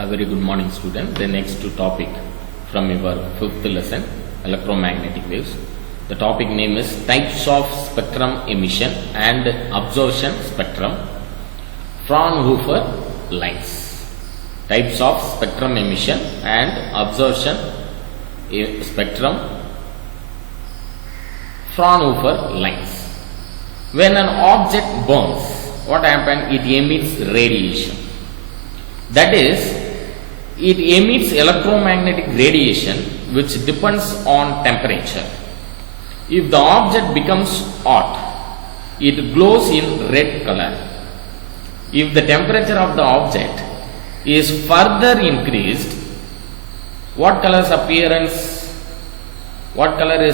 A very good morning, student. The next topic from your fifth lesson, electromagnetic waves. The topic name is types of spectrum emission and absorption spectrum. Fraunhofer lines. Types of spectrum emission and absorption spectrum. Fraunhofer lines. When an object burns, what happens? It emits radiation. That is, it emits electromagnetic radiation which depends on temperature. If the object becomes hot, it glows in red color. If the temperature of the object is further increased, what color is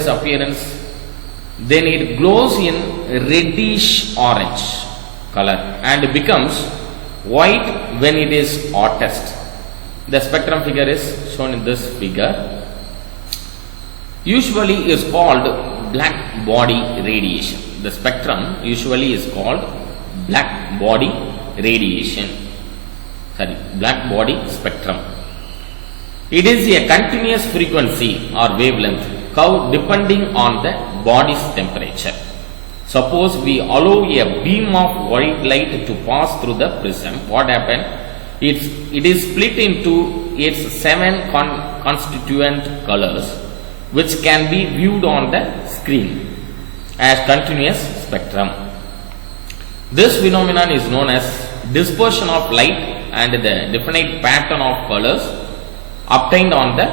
appearance? Then it glows in reddish orange color and becomes white when it is hottest. The spectrum figure is shown in this figure. Usually is called black body radiation. The spectrum usually is called black body radiation. Black body spectrum. It is a continuous frequency or wavelength curve depending on the body's temperature. Suppose we allow a beam of white light to pass through the prism. What happens? It is split into its 7 constituent colors, which can be viewed on the screen as continuous spectrum. This phenomenon is known as dispersion of light, and the definite pattern of colors obtained on the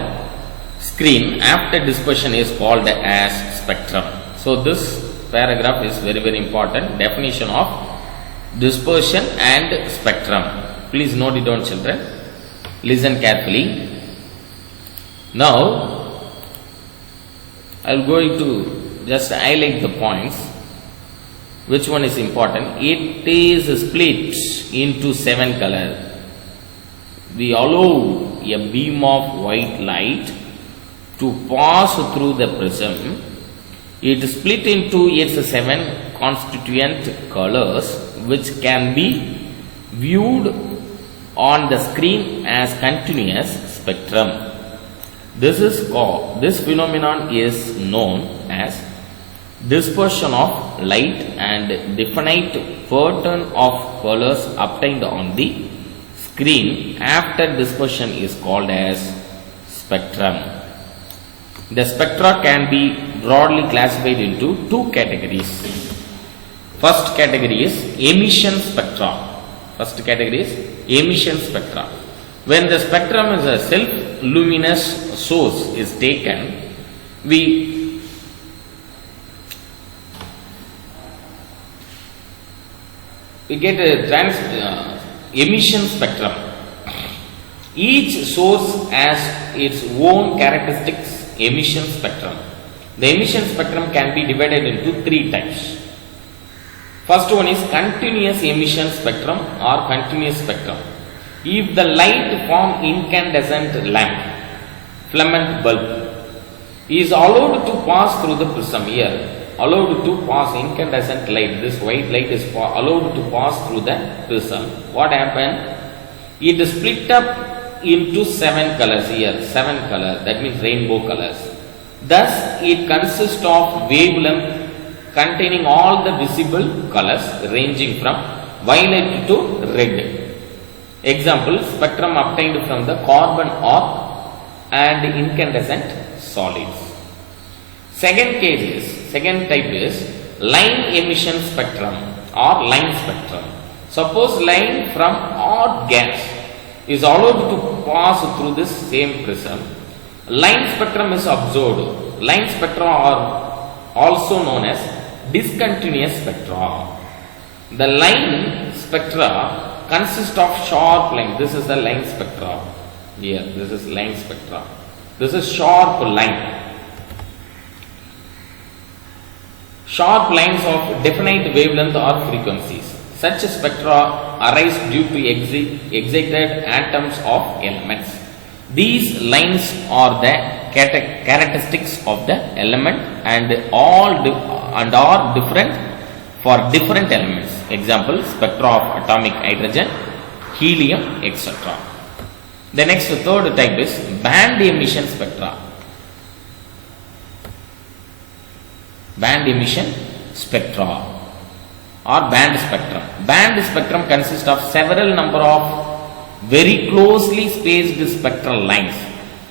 screen after dispersion is called as spectrum. So this paragraph is very important. Definition of dispersion and spectrum. Please note it down, children. Listen carefully. Now I will going to just highlight the points. Which one is important? It is split into 7 colors. We allow a beam of white light to pass through the prism. It is split into its 7 constituent colors, which can be viewed on the screen as continuous spectrum. This phenomenon is known as dispersion of light, and definite pattern of colors obtained on the screen after dispersion is called as spectrum. The spectra can be broadly classified into 2 categories. First category is emission spectra. When the spectrum is a self-luminous source is taken, we get a emission spectrum. Each source has its own characteristics emission spectrum. The emission spectrum can be divided into 3 types. First one is continuous emission spectrum or continuous spectrum. If the light from incandescent lamp, filament bulb, is allowed to pass through the prism here, allowed to pass incandescent light, this white light is allowed to pass through the prism, what happened? It is split up into 7 colors here, 7 colors, that means rainbow colors. Thus, it consists of wavelength containing all the visible colors ranging from violet to red. Example, spectrum obtained from the carbon arc and incandescent solids. Second type is line emission spectrum or line spectrum. Suppose line from hot gas is allowed to pass through this same prism. Line spectrum is observed. Line spectra are also known as discontinuous spectra. The line spectra consist of sharp line. This is the line spectra. Here, this is line spectra. This is sharp line. Sharp lines of definite wavelength or frequencies. Such spectra arise due to excited atoms of elements. These lines are the characteristics of the element and are different for different elements. Example, spectra of atomic hydrogen, helium, etc. The next third type is band emission spectra. Band emission spectra or band spectrum. Band spectrum consists of several number of very closely spaced spectral lines.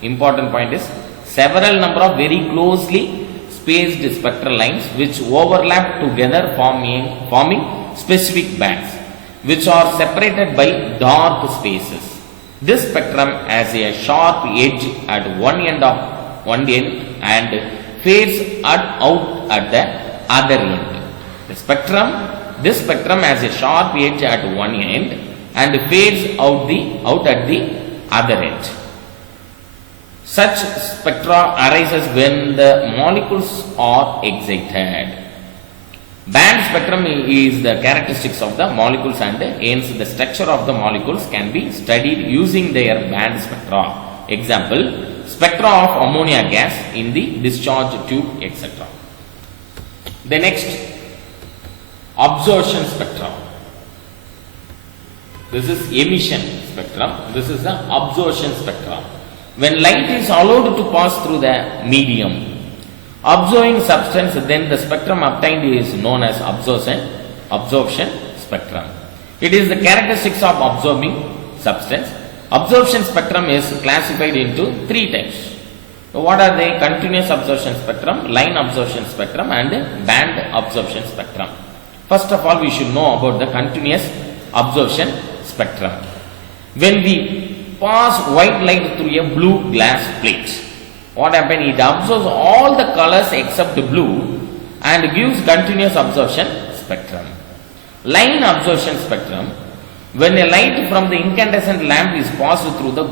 Important point is several number of very closely spaced spectral lines which overlap together forming specific bands which are separated by dark spaces. This spectrum has a sharp edge at one end and fades out at the other end. This spectrum has a sharp edge at one end and fades out at the other end. Such spectra arises when the molecules are excited. Band spectrum is the characteristics of the molecules and hence the structure of the molecules can be studied using their band spectra. Example, spectra of ammonia gas in the discharge tube, etc. The next, absorption spectrum. This is emission spectrum. This is the absorption spectrum. When light is allowed to pass through the medium absorbing substance, then the spectrum obtained is known as absorption spectrum. It is the characteristics of absorbing substance. Absorption spectrum is classified into three types. So what are they? Continuous absorption spectrum, line absorption spectrum and band absorption spectrum. First of all, we should know about the continuous absorption spectrum. When we pass white light through a blue glass plate, what happens? It absorbs all the colors except blue and gives continuous absorption spectrum. Line absorption spectrum, when a light from the incandescent lamp is passed through the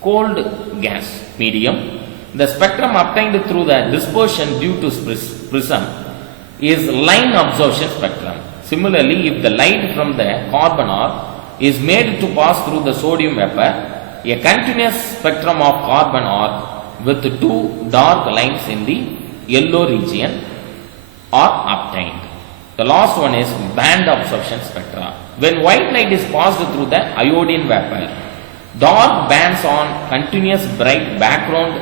cold gas medium, the spectrum obtained through the dispersion due to prism is line absorption spectrum. Similarly, if the light from the carbon arc is made to pass through the sodium vapor, a continuous spectrum of carbon arc with two dark lines in the yellow region are obtained. The last one is band absorption spectra. When white light is passed through the iodine vapor, dark bands on continuous bright background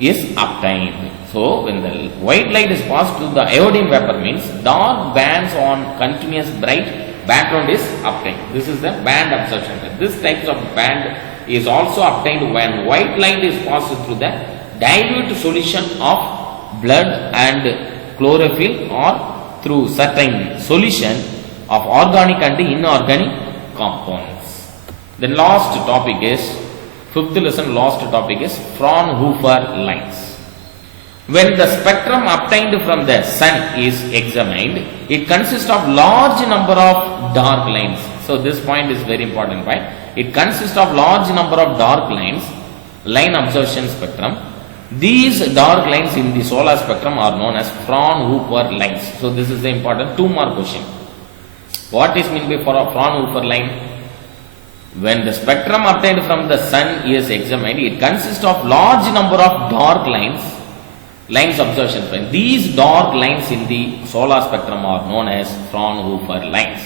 is obtained. So, when the white light is passed through the iodine vapor means dark bands on continuous bright background is obtained. This is the band absorption. This type of band is also obtained when white light is passed through the dilute solution of blood and chlorophyll or through certain solution of organic and inorganic compounds. The last topic is, fifth lesson last topic is Fraunhofer lines. When the spectrum obtained from the sun is examined, it consists of large number of dark lines. So this point is very important point. It consists of large number of dark lines, line absorption spectrum. These dark lines in the solar spectrum are known as Fraunhofer lines. So this is the important 2-mark question. What is meant by Fraunhofer line? When the spectrum obtained from the sun is examined, it consists of large number of dark lines absorption spectrum. These dark lines in the solar spectrum are known as Fraunhofer lines.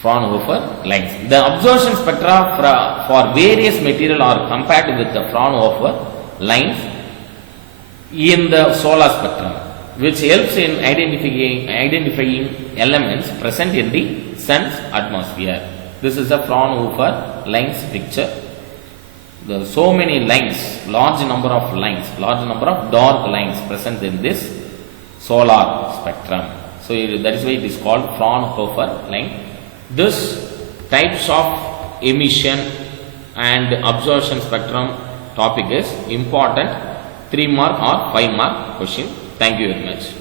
Fraunhofer lines. The absorption spectra for various material are compared with the Fraunhofer lines in the solar spectrum, which helps in identifying elements present in the sun's atmosphere. This is the Fraunhofer lines picture. There are so many lines, large number of dark lines present in this solar spectrum. So that is why it is called Fraunhofer line. This types of emission and absorption spectrum topic is important 3-mark or 5-mark question. Thank you very much.